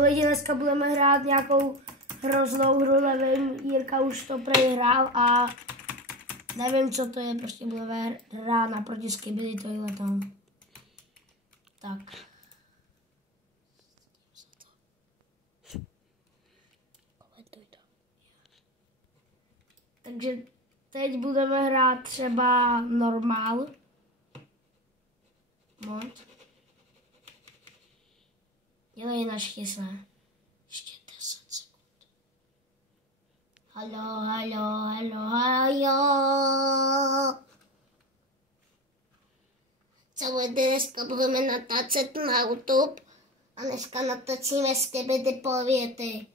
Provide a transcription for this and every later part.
Lidi, dneska budeme hrát nějakou hroznou hru, nevím, Jirka už to prehrál a nevím, co to je, prostě budeme hrát naproti Skibidi Toiletom. Tak. Takže teď budeme hrát třeba normál. Mod. Dělej naštěstí. Ještě 10 sekund. Halo. Celé dneska budeme natáčet na YouTube a dneska natočíme Skibidi pověty.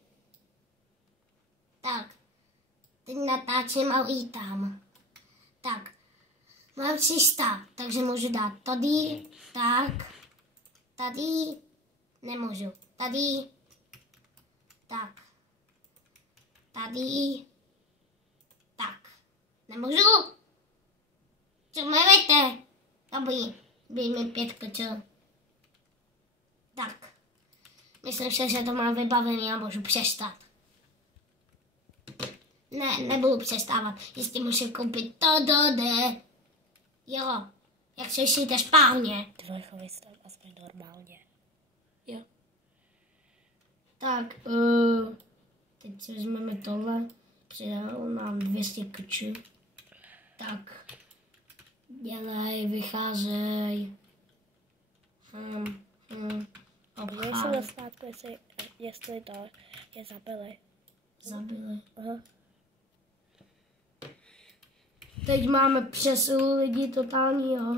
Tak, teď natáčím a lítám. Tak, mám 300, takže můžu dát tady, tak, tady, nemůžu, tady, tak, tady, tak, nemůžu. Co máte? Dobrý, bij mi 5 kočel. Tak, myslím si, že to mám vybavený a můžu přestat. Ne, nebudu přestávat, jestli musím koupit to dode. Jo, jak se šíte špálně. Chovej se aspoň normálně. Jo. Tak, teď si vezmeme tohle. Přidal nám 200 kočů. Tak, dělej, vycházej. Podívej se na sládku, jestli to je zabili. Zabili. Aha. Teď máme přesilu lidí totální, jo.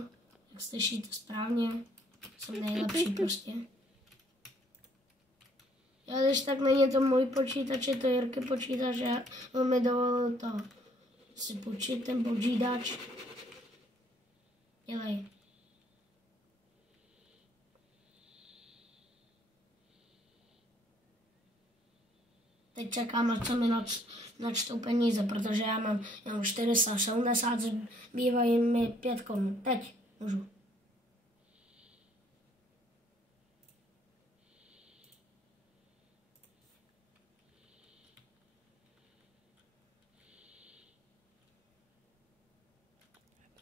Jak slyšíte správně. Jsem nejlepší prostě. Já když tak není to můj počítač, je to Jirky počítač, že on mi dovolil to si počít ten počítač. Dělej. Teď čekám, co mi načtou peníze, protože já mám jenom 470, zbývají mi 5 korun. Teď můžu.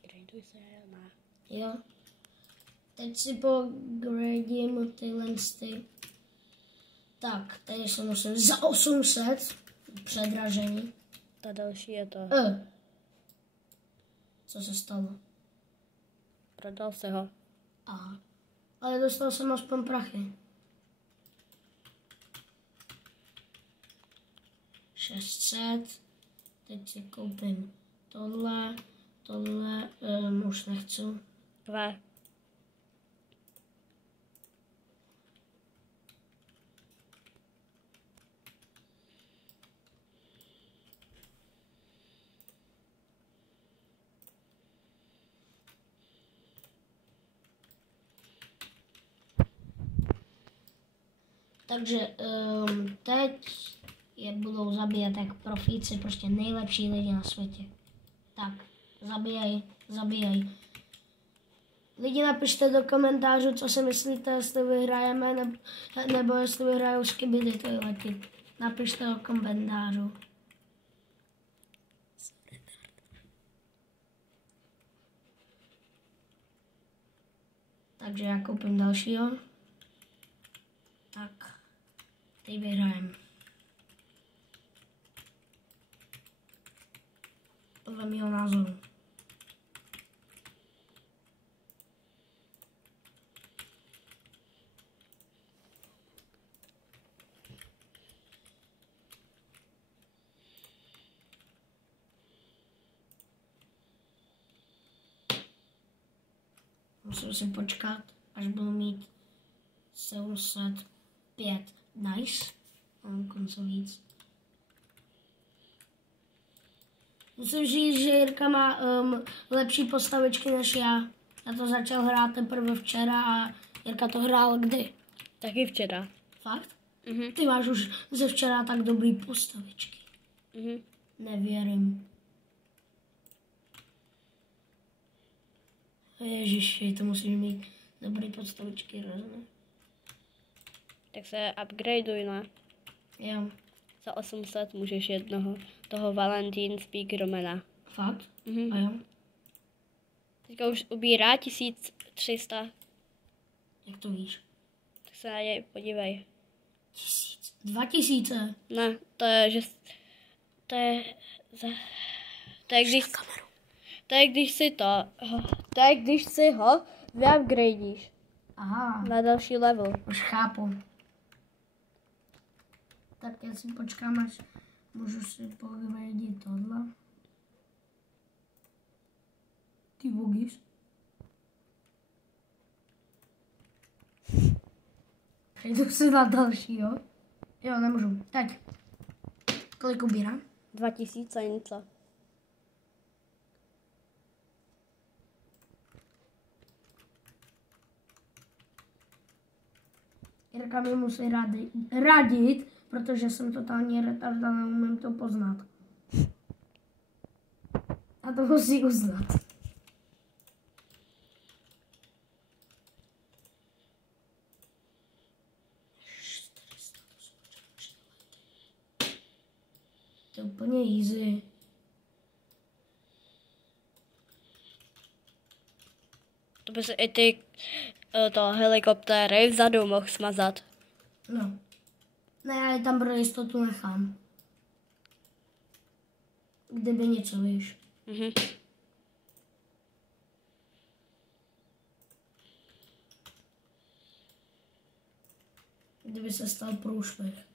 Gradeuj se na... Jo. Teď si pogradím tyhle ty. Tak, tady se musím za 800 předražení. Ta další je to. Co se stalo? Prodal se ho. Aha. Ale dostal jsem aspoň prachy. 600. Teď si koupím tohle, už nechci. 2. Takže teď je budou zabíjet jak profíci, prostě nejlepší lidi na světě. Tak, zabíjej. Lidi, napište do komentářů, co si myslíte, jestli vyhrajeme, nebo jestli vyhrajou Skibidi Toilety. Napište do komentářů. Takže já koupím dalšího. Tak, teď vyhrajeme. Podle mého názoru. Musím si počkat, až budu mít 705. Nice. Mám konce víc. Musím říct, že Jirka má lepší postavičky než já. Já to začal hrát teprve včera a Jirka to hrál kdy? Taky včera. Fakt? Mhm. Ty máš už ze včera tak dobrý postavičky. Mhm. Nevěřím. Ježiši, to musím mít dobrý postavičky, rozumím. Tak se upgradeuj, ne? Jo. Za 800 můžeš jednoho toho Valentín Speakermana. Fakt? Mhm. A jo. Teďka už ubírá 1300. Jak to víš? Tak se na něj podívej. 2000. Ne, to je, že... To je... To je když... To je když si to je když si ho vyupgradíš Aha, na další level. už chápu. Tak já si počkám, až můžu si povědět tohle. Ty vogis. Přejdu si na dalšího. Jo, nemůžu. Tak. Kolik ubírám? 2000 něco. Jirka mi musí radit, protože jsem totálně retarda, neumím to poznat. A to musí uznat. To je úplně easy. To by se i ty to helikoptéry vzadu mohl smazat. No. Ne, já je tam pro jistotu nechám. Kdyby něco, víš. Mhm. Kdyby se stal průšvih.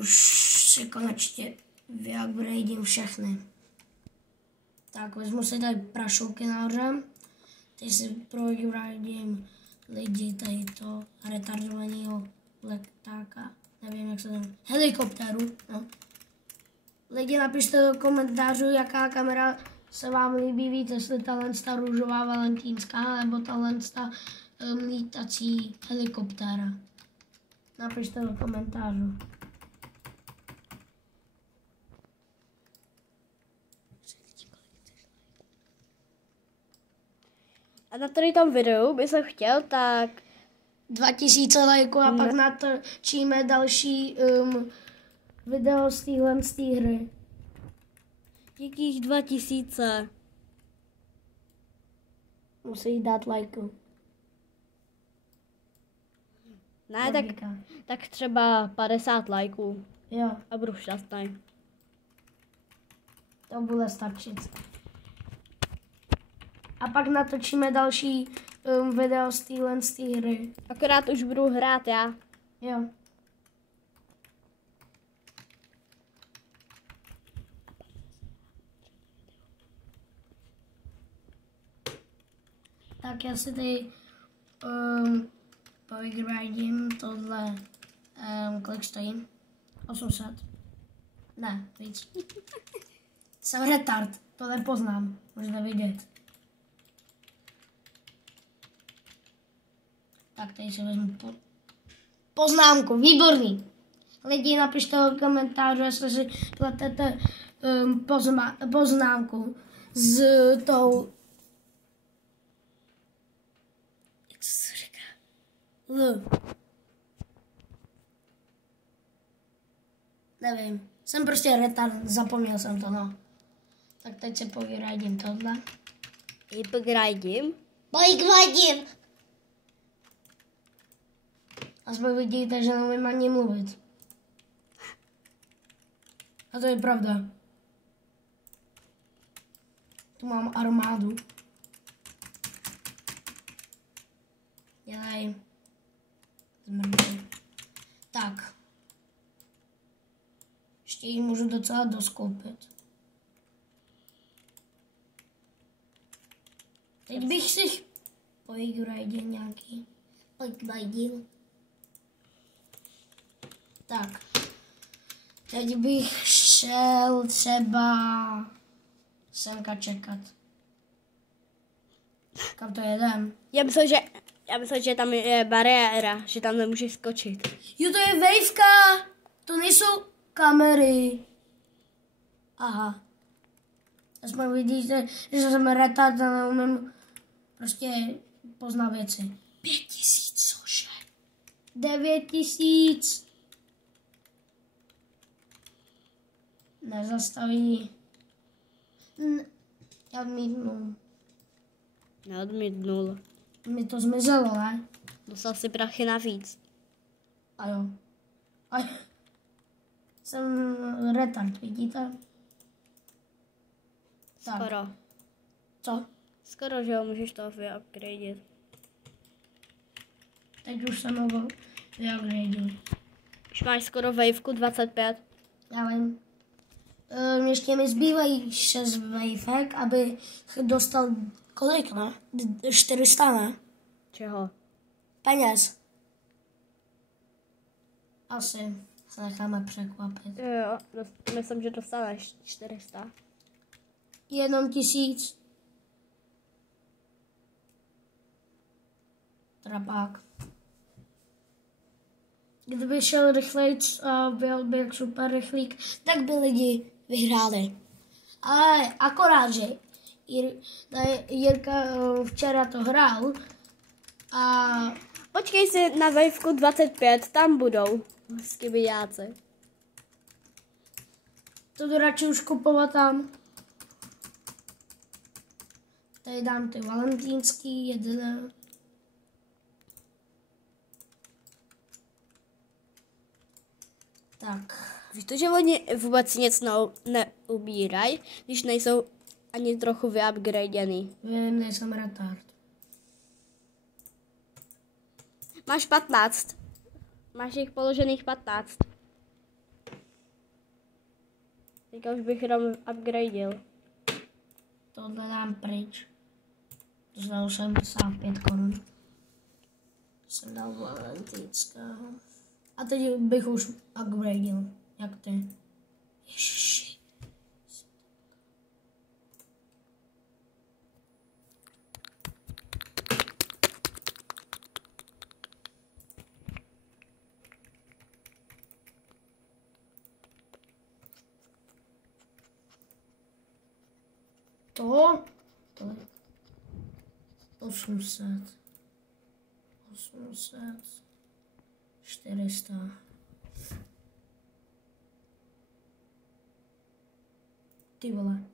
Už si konečně vyupgradím všechny. Tak vezmu si tady prašouky nahoře. Teď si proupgradím lidi tady to retardovaného letáka. Nevím, jak se to helikoptéru. No. Lidi, napište do komentářů, jaká kamera se vám líbí víc, jestli ta růžová valentínská nebo ta lítací helikoptéra. Napište do komentářů. A na tady tom videu by jsem chtěl, tak 2000 lajků a pak natočíme další video z téhle hry. jakých 2000. Musí dát lajku. Ne, Logika. tak třeba 50 lajků Jo, a budu šťastný. to bude stačit. A pak natočíme další video z téhle hry. Akorát už budu hrát já. Jo. Tak já si tady povygradím tohle, kolik stojí? 800. Ne, víc. Jsem retard, to nepoznám, můžete vidět. Tak tady si vezmu poznámku, výborný. Lidi, napište do komentářů, jestli si platete poznámku s tou... Jak se říká? Nevím. Jsem prostě retard, zapomněl jsem to, no. Tak teď si povyradím tohle. I pogradím. Pojď, Aspoň vidíte, že neumím ani mluvit. A to je pravda. Tu mám armádu. Dělej. Zmrdej. Tak. Ještě ji můžu docela doskoupit. Teď bych si poigradil nějaký. pojď. Tak. Teď bych šel třeba semka čekat. Kam to jedem? Já myslel, že tam je bariéra, že tam nemůžeš skočit. Jo, to je waveka! To nejsou kamery. Aha. Aspoň vidíte, že jsem retard a neumím prostě poznat věci. 5000, cože? 9000. Nezastaví. Já odmítnu. Neodmítnul. Mi to zmizelo, ne? Dostal si prachy navíc. A jo. A jsem retard, vidíte? Tak. Skoro. Co? Skoro, že ho můžeš to vyupgradit. Teď už jsem ho vyupgradil. Už máš skoro waveku 25. Já vím. Ještě mi zbývají 6 wavek, aby dostal kolik, ne? 400, ne? Čeho? Peněz. Asi se necháme překvapit. Jo, myslím, že dostaneš 400. Jenom 1000. Trapák. Kdyby šel rychlejc a byl by jak super rychlík, tak by lidi vyhráli. Ale akorát, že Jirka včera to hrál a Počkej si na waveku 25, tam budou skibijáci. to jdu radši už kupovat tam. Tady dám ty valentínský jedné. Tak. Víš to, že oni vůbec nic neubírají, když nejsou ani trochu vyupgraděný. Vím, nejsem retard. Máš 15. Máš jich položených 15. Teďka už bych jenom upgradil. Tohle dám pryč. To dal 75 korun. Jsem dal valentínského. A teď bych už upgradil. Jak ty? Ježiši. To je 800, 400. Ty vole.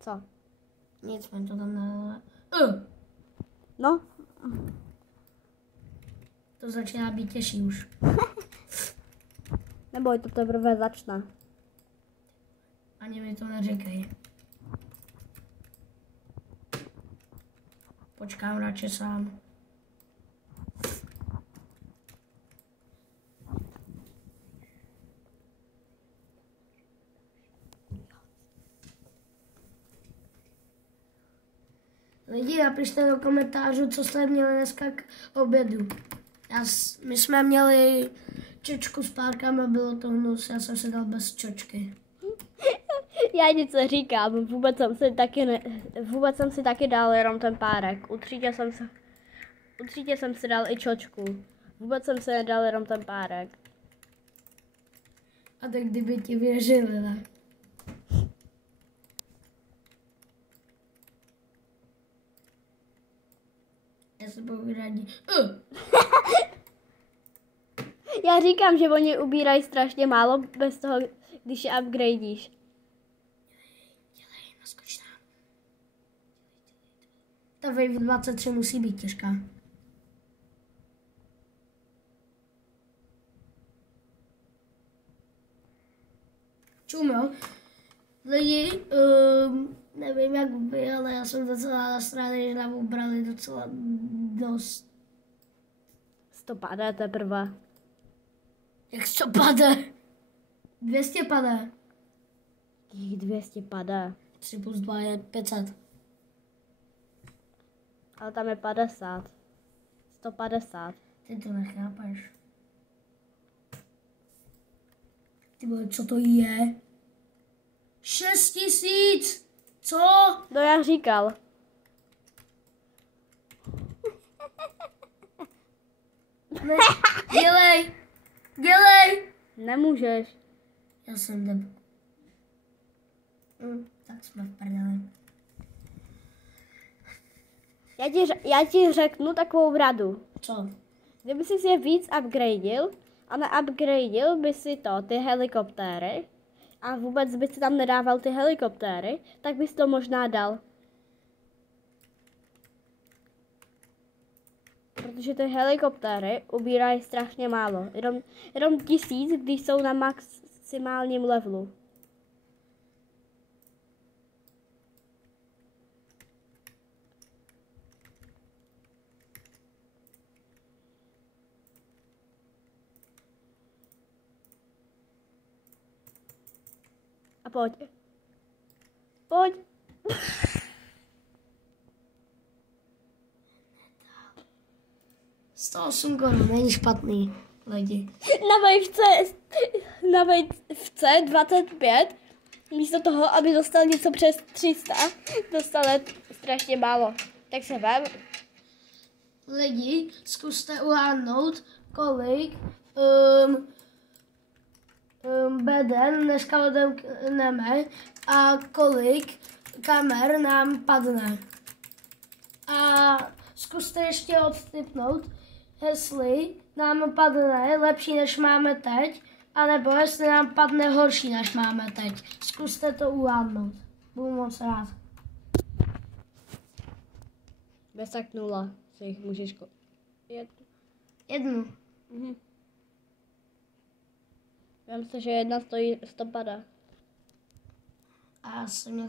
Co? Nic, mi to tam nedala. No, To začíná být těžší už. neboj, to teprve začne. Ani mi to neříkej. Počkám radši sám. Lidi, napište do komentářů, co jste měli dneska k obědu. My jsme měli čočku s párkama, bylo to hnus, já jsem si dal bez čočky. Já nic neříkám, vůbec jsem si taky dal jenom ten párek. Určitě jsem si dal i čočku. Vůbec jsem si nedal jenom ten párek. A tak kdyby ti věřili, ne? Já se povídání. Já říkám, že oni ubírají strašně málo bez toho, když je upgradíš. Dělej, naskoč tam. Ta Wave 23 musí být těžká. Čum, jo? Lidi, nevím jak vy, ale já jsem docela nasraný, že nám ubrali docela dost. 100 padá teprve. Jak 100 pade? 200 pade. Jich 200 padá. 3 plus 2 je 500. Ale tam je 50. 150. Ty to nechápeš. Ty vole, co to je? 6 000! Co? No já říkal. Ne, dělej! Dělej! Nemůžeš. Já jsem debil. Tak jsme v prdeli. Já ti řeknu takovou radu. Co? Kdyby jsi je víc upgradil a neupgradil by si ty helikoptéry a vůbec by si tam nedával ty helikoptéry, tak bys to možná dal. Protože ty helikoptéry ubírají strašně málo. Jenom 1000, když jsou na maximálním levelu. A pojď. Pojď. 108 korun, není špatný, lidi. Na vejvce 25, místo toho, aby dostal něco přes 300, dostal strašně málo. Tak se vem. Lidi, zkuste uhádnout, kolik beden dneska odemkneme a kolik kamer nám padne. A zkuste ještě odtipnout, jestli nám padne lepší, než máme teď, anebo jestli nám padne horší, než máme teď. Zkuste to uhádnout. Budu moc rád. Bez tak 0 si jich můžeš Jednu. Mhm. Vem se, že jedna stojí 150. A já jsem měl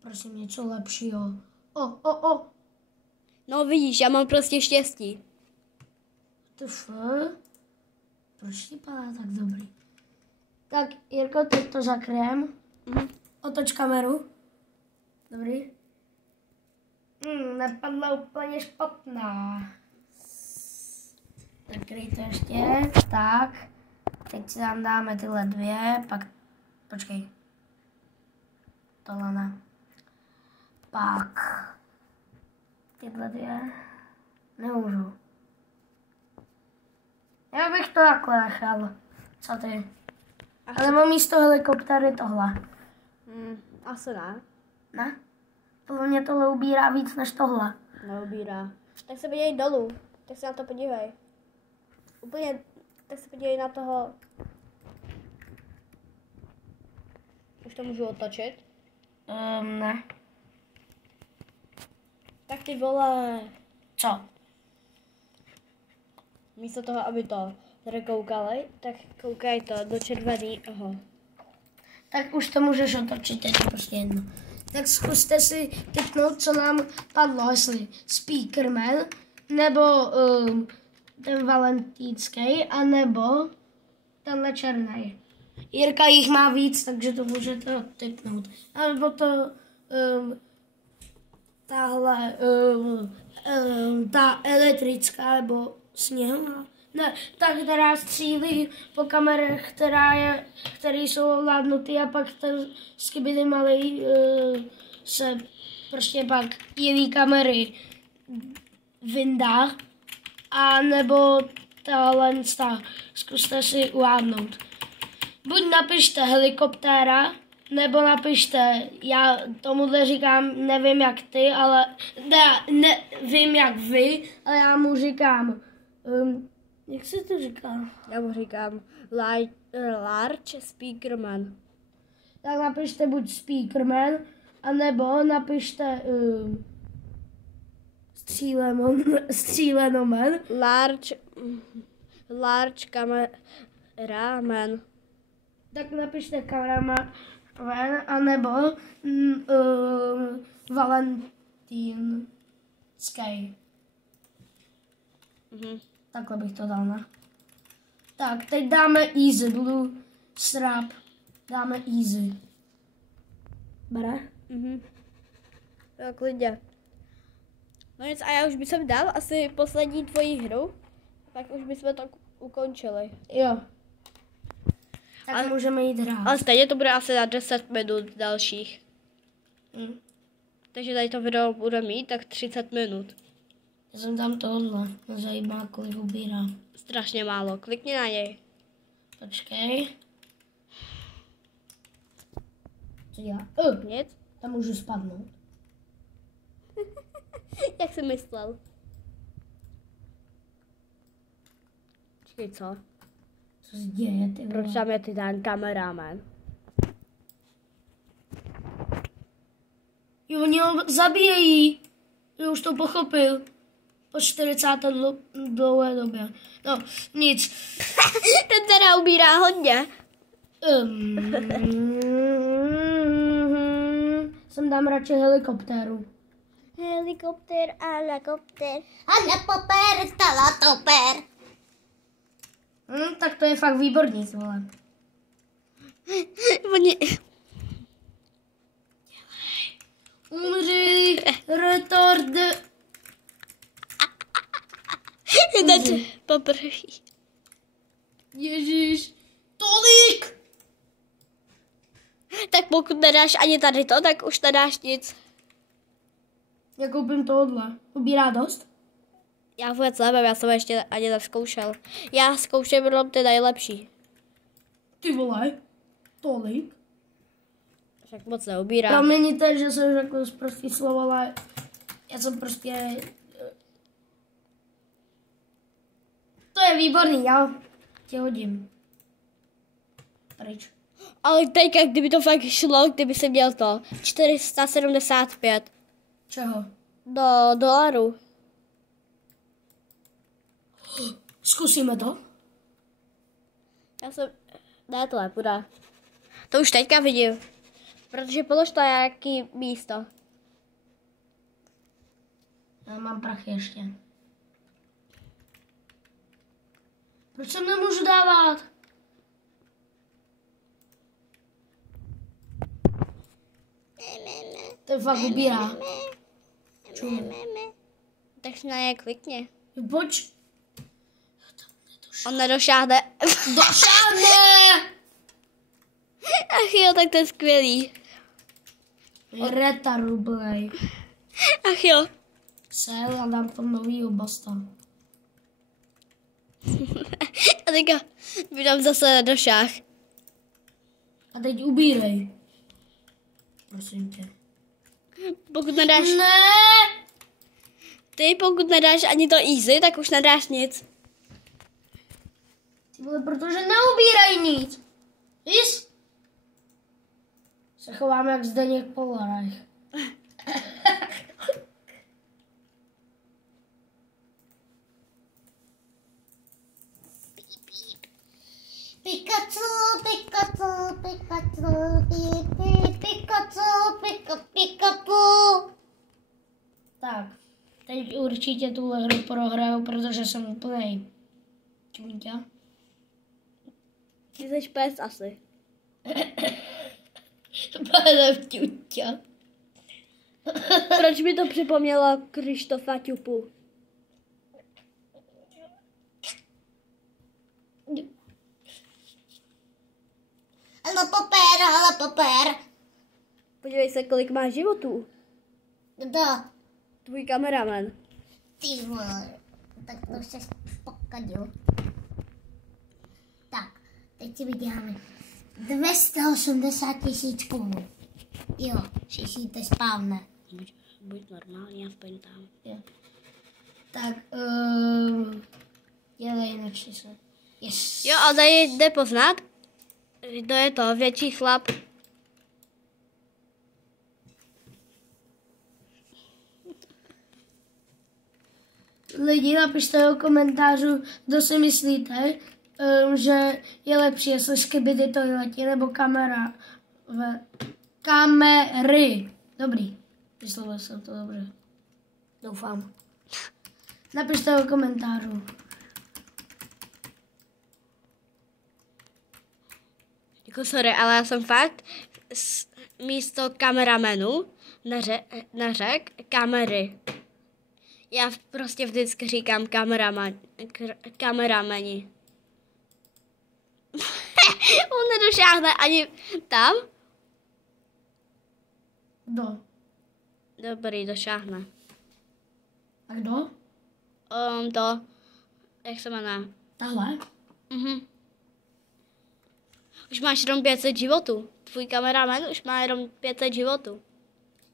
prosím něco lepšího. O. No vidíš, já mám prostě štěstí. Proč ti padá tak dobrý? Tak, Jirko, teď to zakryjem. Otoč kameru. Dobrý. Nepadla úplně špatná. Zakryj to ještě. Tak. Teď si tam dáme tyhle dvě, pak... Počkej. Tohle ne. Pak... Tyhle dvě... Nemůžu. Já bych to takhle nechal. Co ty? Ale mám místo helikoptéry tohle. Asi ne. Ne? Podle mě tohle ubírá víc než tohle. Neubírá. Tak se podívej dolů. Tak se na to podívej. Úplně, tak se podívej na toho. Už to můžu otočit? Ne. Tak ty vole. Co? Místo toho, aby to tady koukali, tak koukaj to do červeného. Tak už to můžeš otočit, je to prostě jedno. Tak zkuste si typnout, co nám padlo, jestli Speakerman, nebo ten valentínský, anebo tenhle černý. Jirka jich má víc, takže to můžete typnout. Nebo to tahle ta elektrická, nebo sněhová. Ne, ta, která střílí po kamerách, které jsou ovládnuty a pak ten skibidi malý se prostě pak jiný kamery vyndá. A nebo tahle, zkuste si uhádnout. Buď napište helikoptéra, nebo napište, já tomuhle říkám, nevím jak ty, ale vím jak vy, ale já mu říkám, jak se to říká? Já mu říkám large speakerman. Tak napište buď speakerman, anebo napište střílenoman. Large cameraman. Tak napište kameraman, anebo valentínský. Takhle bych to dal, ne? Tak, teď dáme easy, budu srap. Dáme easy. Bere? Jo, klidně. No nic, a já už bych dal asi poslední tvoji hru, tak už bychom to ukončili. Jo. Tak můžeme jít hrát. Ale stejně to bude asi na 10 minut dalších. Takže tady to video bude mít tak 30 minut. Já jsem tam tohle. Mě zajímá, kolik ubírá. Strašně málo. Klikni na něj. Počkej. Co dělá? Nic? Tam můžu spadnout. Jak jsi myslel? Počkej, co? Co se děje, ty vole? Proč tam je ty ten kameraman? Jo, oni ho zabíjejí. Já už to pochopil. Po 40. dlouhé době. No, nic. Ten teda ubírá hodně. Jsem dám radši helikoptéru. Helikopter, helikopter. Ale poper, stala toper. Tak to je fakt výborný, vole. Oni... Umři, retard. Hned poprvé. Ježíš, tolik. Tak pokud nedáš ani tady to, tak už nedáš nic. Já koupím tohle. Ubírá dost? Já vůbec nevím, já jsem ještě ani nezkoušel. Já zkouším jenom ty nejlepší. Ty vole, tolik. Však moc neubírá. Promiňte, že jsem řekl zprostý slovo, ale já jsem prostě... To je výborný, já tě hodím. Pryč. Ale teďka, kdyby to fakt šlo, kdyby se měl to 475 Čeho? do dolaru. Zkusíme to? Já jsem... Ne, to nepůjde. To už teďka vidím. Protože polož to jaký místo. Já mám prach ještě. Proč sem nemůžu dávat? Ten fakt ubírá. Čum. Tak si na ně klikně. Pojď. On nedošáhne. Došáhne! Ach jo, tak to je skvělý. Retardublej. Ach jo. Sel a dám tam novýho basta. A teďka vydám zase do šách. A teď ubírej. Prosím tě. Pokud nedáš... Ne! Ty pokud nedáš ani to easy, tak už nedáš nic. Ty vole, protože neubírají nic. Víš? Se chováme jak Zdeněk Polarech. Pikachu, Pikachu, Pikachu, Pikachu, Pikachu. Tak, teď určitě tuhle hru prohraju, protože jsem úplnej čunťa. Ty jsi pes asi. Pane čunťa. Proč mi to připomnělo Krištofa Ťupu? Ale poper. Podívej se, kolik má životů. Kdo? Tvůj kameraman. Ty vole. Tak to se pokadil. Tak, teď si vyděláme 280 000 korun. Jo, šešíte spávne. Buď normální, aspoň tam. Je. Tak, dělej na číslo. Yes. Jo, a tady jde poznat, kdo je to větší chlap. Lidi, napište do komentářů, kdo si myslíte, že je lepší, jestli Skibidi Toileti nebo kamera. Kamery. Dobrý. Vyslovil jsem to dobře. Doufám. Napište do komentářů. Jako sorry, ale já jsem fakt místo kameramenu neřek kamery. Já prostě vždycky říkám kameramani. On nedošáhne ani tam. Kdo? Dobrý, došáhne. A kdo? To, jak se jmenuje? Tahle? Už máš jenom 500 životů. Tvůj kameraman už má jenom 500 životů.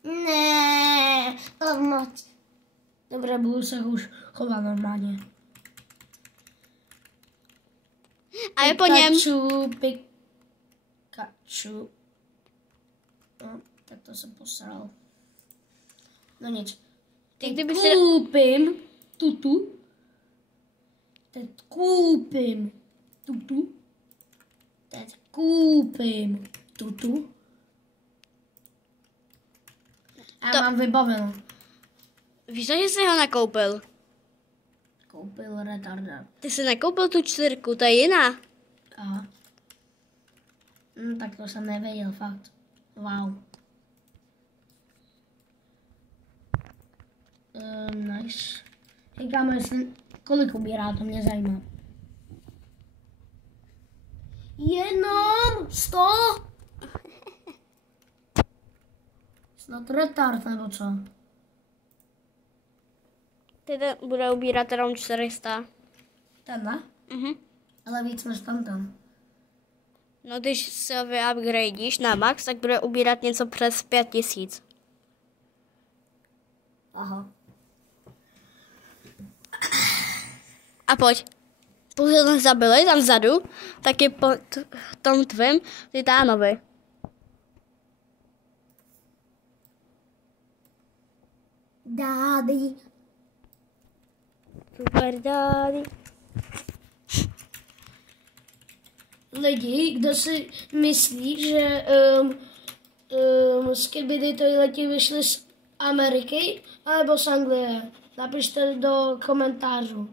Ne, to moc. Dobré, budu se už chovat normálně. A je po něm. Pikachu. No, tak to jsem posral. No nic. Ty Teď kdyby si... koupím tutu. Teď koupím tutu. Teď koupím tutu. A já mám vybaveno. Víš, že jsi ho nekoupil? Koupil retardát. Ty jsi nekoupil tu 4, to je jiná. Aha. Tak to jsem nevěděl, fakt. Wow. Nice. Říkáme, jestli kolik ubírá, to mě zajímá. Jenom 100? Snad retard, nebo co? Ty bude ubírat jenom 400. Tenhle? Ale víc než tam. No když se ho vyupgradíš na max, tak bude ubírat něco přes 5000. Aha. A pojď. Pokud to zabili tam vzadu, tak je po tom tvém titánovi. Dády. Super dády. Lidi, kdo si myslí, že Skibidi Toileti vyšli z Ameriky alebo z Anglie, napište do komentářů.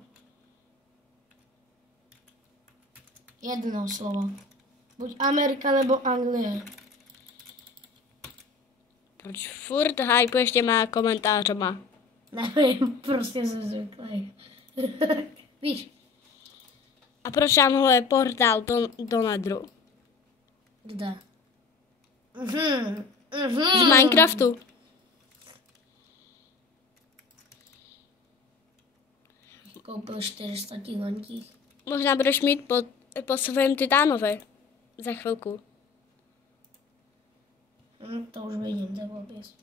Jedno slovo. Buď Amerika nebo Anglie. Proč furt hypuješ těma komentářema? Nevím, prostě jsem zvyklý. Víš, A proč tamhle je portál do nedru? kde? Z Minecraftu. Koupil 400 tihontích. Možná budeš mít po svém titánovi. Za chvilku. To už vidím, tak opět.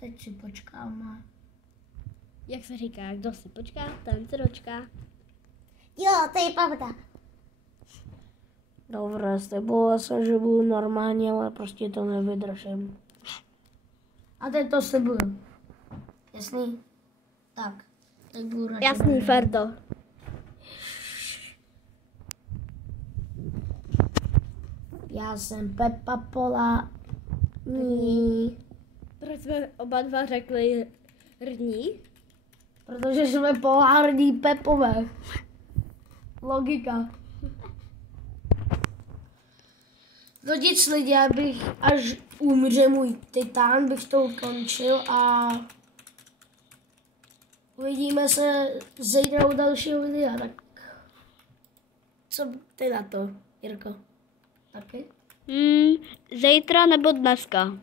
Teď si počkáme. Jak se říká, kdo si počká, ten se dočká. Jo, to je pravda. Dobré, sliboval jsem, že budu normálně, ale prostě to nevydržím. A teď to slibuju. Jasný? Tak. Teď budu radši Jasný, držet. Ferdo. Já jsem Peppa Pola. Proč jsme oba dva řekli rní? Protože jsme polární Pepové. Logika. No nic lidi, já bych, až umře můj titán, bych to ukončil a uvidíme se zítra u dalšího videa, tak co ty na to, Jirko? Taky? Zítra nebo dneska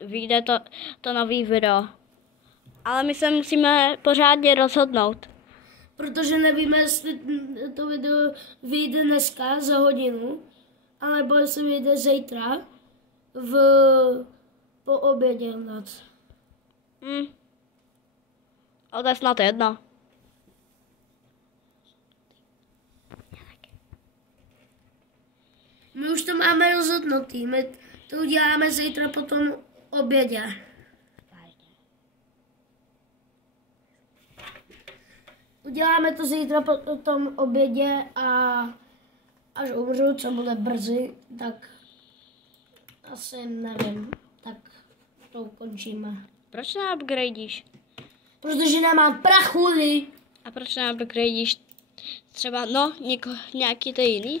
vyjde to nový video. Ale my se musíme pořádně rozhodnout. Protože nevíme, jestli to video vyjde dneska za hodinu, alebo jestli vyjde zítra po obědě noc. Ale to je snad jedno. My už to máme rozhodnutý, my to uděláme zítra po tom obědě. Uděláme to zítra po tom obědě a až umřu, co bude brzy, tak asi nevím, tak to ukončíme. Proč neupgradíš? Protože nemám prachuly. A proč neupgradíš třeba, nějaký to jiný?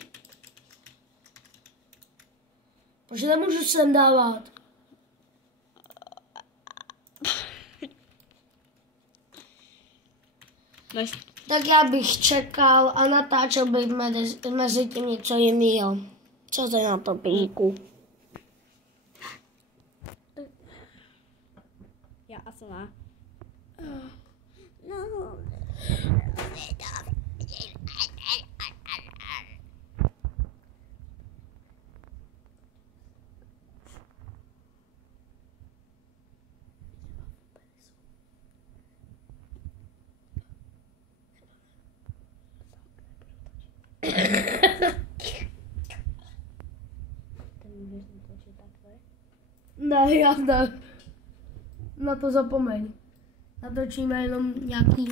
Protože nemůžu sem dávat. Tak já bych čekal a natáčel bych mezi tím něco jiného. Co to je na to, Píku? Já a sama. No. Ne, já ne. Na to zapomeň. Natočíme jenom nějaký...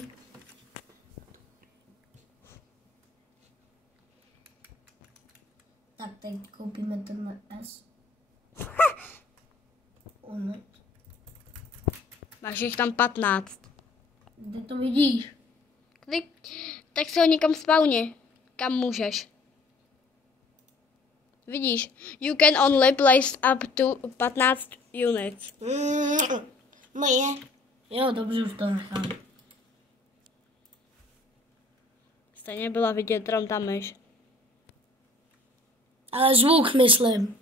Tak teď koupíme tenhle S. Ono. Máš jich tam 15. Kde to vidíš? Tak se ho někam spawni. Kam můžeš. Vidíš? You can only place up to 15 units. Moje. Jo, dobře, už to nechám. Stejně byla vidět tam ta myš. Ale zvuk myslím.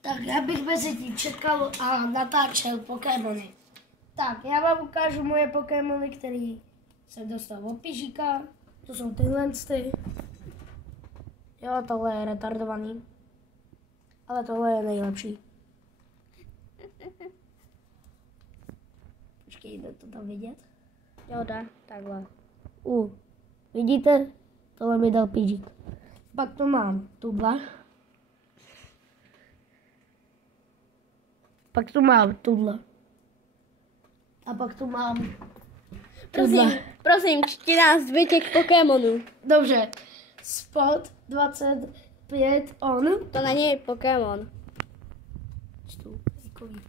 Tak já bych mezi tím čekal a natáčel Pokémony. Tak, já vám ukážu moje Pokémony, který jsem dostal od Pižíka. To jsou tyhle ty. Jo, tohle je retardovaný. Ale tohle je nejlepší. Počkej, jde to tam vidět? Jo, dá. Takhle. Vidíte? Tohle mi dal Pižík. Pak to mám tuhle. Pak tu mám tuhle. A pak tu mám Prosím, čti nás 2 těch Pokémonů. Dobře. Spot 25 on. To není Pokémon. Čtu. Takový.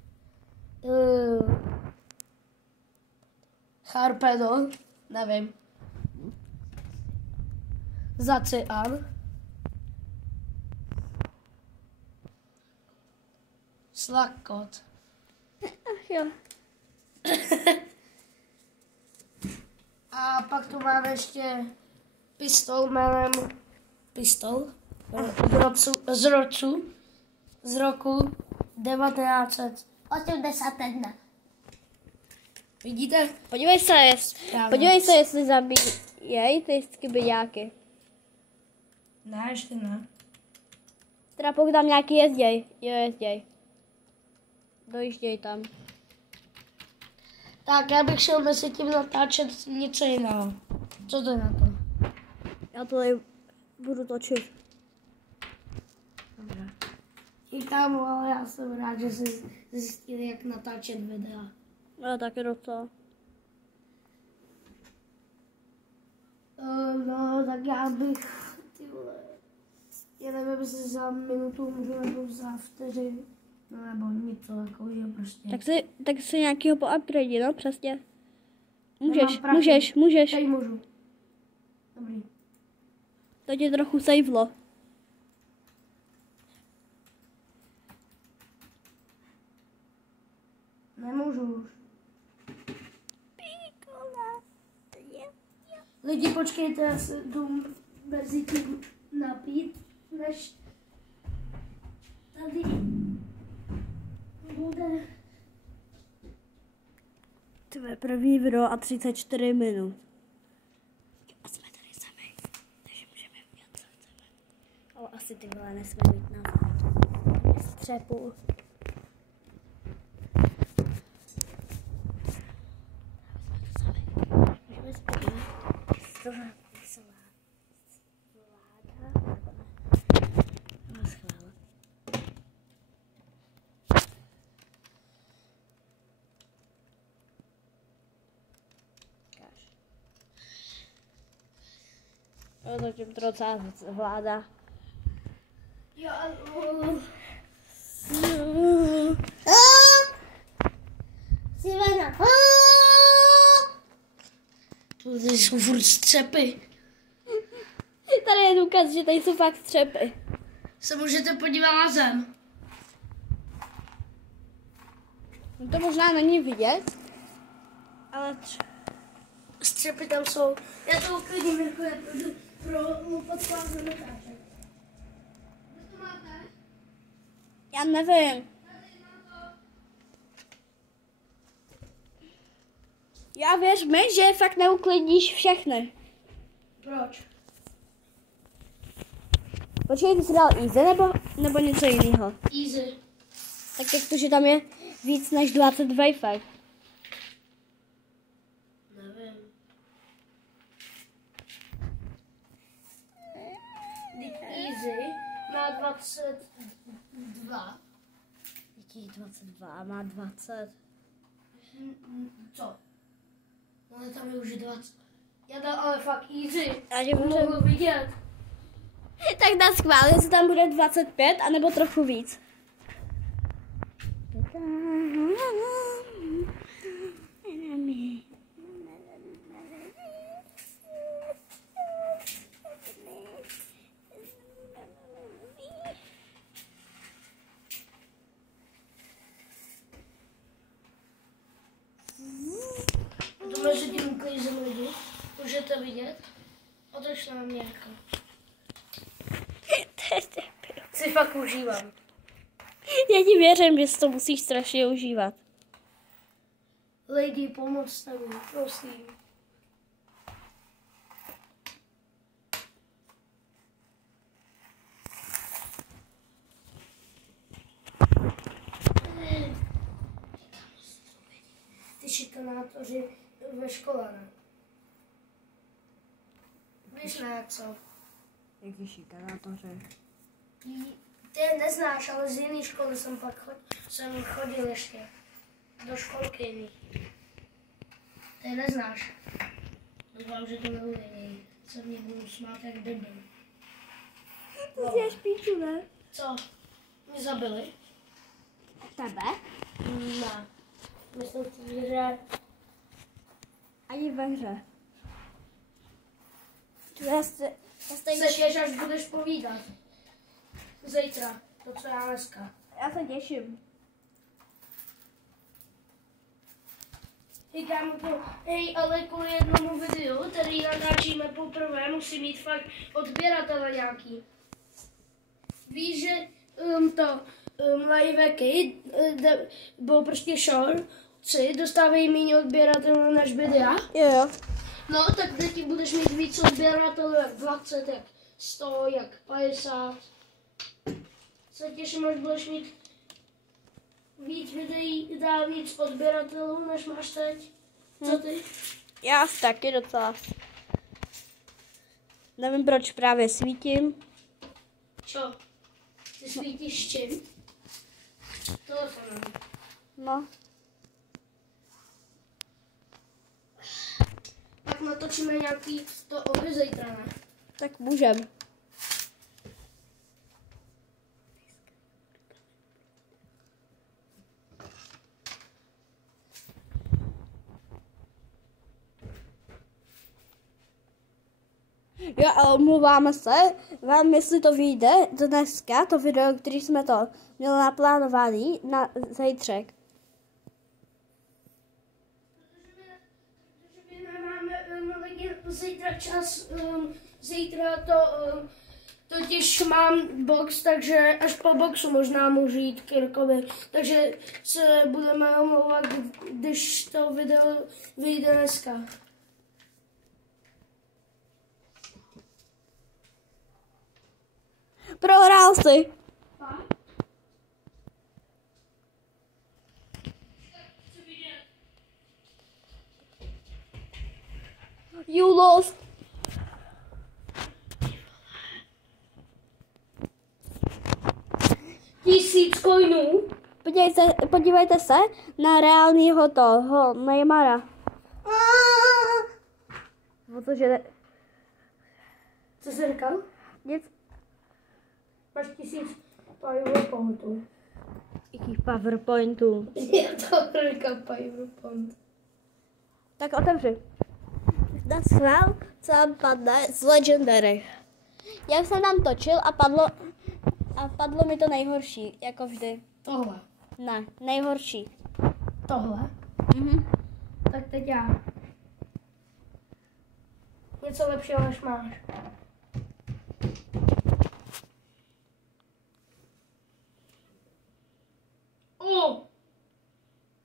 Harpedo. Nevím. Zacian. Slakot. Ach jo. A pak tu máme ještě pistol jménem Pistol z roku 1981. Vidíte? Podívej se, jestli zabíjejí ty skybyďáky. Ne, ještě ne. Teda pokud tam nějaký jezděj. Jo, jezděj. Dojížděj tam. Tak já bych šel mezi tím natáčet něco jiného. Co to je na to? Já to tady budu točit. Dobře. Kámo, ale já jsem rád, že jsi zjistil, jak natáčet videa. No, taky docela. No, tak já bych, ty vole, já nevím, jestli za minutu můžu nebo za vteřin, no nebo něco takového prostě. Tak si nějakýho po upgrade, no přesně. Nemám prachy. Můžeš. Teď můžu. Dobrý. To tě trochu savelo. Nemůžu už. Lidi, počkejte, já se jdu mezi tím napít, než tady bude. Tvé první video a 34 minut. A jsme tady sami, takže můžeme udělat co chceme. Ale asi ty vole nesmí mít na střepu. Můžeme se podívat, jestli to veselá vláda, nebo ne. No, schvál. Jo, to tím docela vláda. Jo, Sivena. to jsou furt střepy. tady je důkaz, že tady jsou fakt střepy. Se můžete podívat na zem. No to možná není vidět, ale Střepy tam jsou. Já to uklidím, jako je pro mu podklad zametáček. Co to máte? já nevím. Já věř mi, že fakt neuklidíš všechny. Proč? Počkej, ty jsi dal easy nebo něco jiného? Easy. Tak jak to, že tam je víc než 20 wayfek. Nevím. Easy má 22. Jakých 22? Má 20. Co? No ale tam je už 20. Já dal ale fakt easy. Já tě Mohl vidět. Tak na schvál, jestli tam bude 25, anebo trochu víc. To mezi tím uklízím lidi. Můžete vidět? Odešla na mě jako. Si fakt užívám. Já ti věřím, že si to musíš strašně užívat. Lidi, pomocte mi, prosím. Ty šikanátoři ve škole, ne? Víš ne, co? Jaký šikanátoři? Ty je neznáš, ale z jiné školy jsem jsem chodil ještě. Do školky jiný. Ty je neznáš. Doufám, že to neuvěří. Se mě budu smát jak debil. To si až píču, ne? Co? Mě zabili? Tebe? Ne. Myslím si, že... Ani ve hře. Sečeš, až budeš povídat. Zítra. To, co já dneska. Já se těším. Říkám to, hej, ale kvůli jednomu videu, který natáčíme poprvé, musí mít fakt odběratele nějaký. Víš, že liveky, nebo prostě shortci, dostávají méně odběratelů než videa? Jo. No, tak teď budeš mít víc odběratelů, jak 20, jak 100, jak 50. Se těším, až budeš mít víc videí, dá víc odběratelů, než máš teď. Co ty? Já taky docela. Nevím, proč právě svítím. Čo? Ty svítíš s čím? Telefonem. No. Tak natočíme nějaký to obě zítra, ne? Tak můžem. Jo, a omluváme se vám, jestli to vyjde dneska, to video, který jsme to měli naplánovaný na zítřek. Protože my nemáme lidi zítra čas, zítra totiž mám box, takže až po boxu možná můžu jít k Jirkovi. Takže se budeme omlouvat, když to video vyjde dneska. Prohrál jsi. You lost. Tisíc coinů. Podívejte se na reálního toho Neymara. Protože Co jsi říkal? nic. Máš 1000 PowerPointů. Jakých PowerPointů? Já to říkal PowerPoint. Tak otevři. Na schvál, co vám padne z Legendary. Já jsem tam točil a padlo mi to nejhorší, jako vždy. Tohle. Ne, nejhorší. Tohle. Mhm. Tak teď já. Něco lepšího než máš.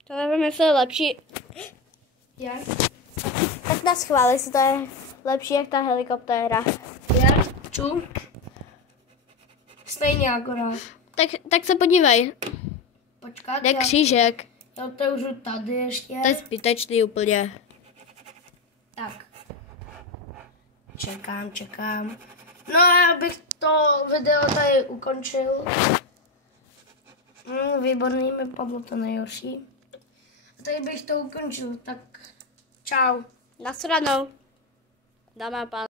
To nevím, jestli je lepší. Jak? Tak na schvál, jestli to je lepší jak ta helikoptéra. Jak? Ču? Stejně akorát. Tak se podívej. Počkat. Jde křížek. Já otevřu tady ještě. To je zbytečný úplně. Tak. Čekám. No já bych to video tady ukončil. Výborný, mi padlo to nejhorší. A tady bych to ukončil, tak čau. Nasranou. Dáme a pánové.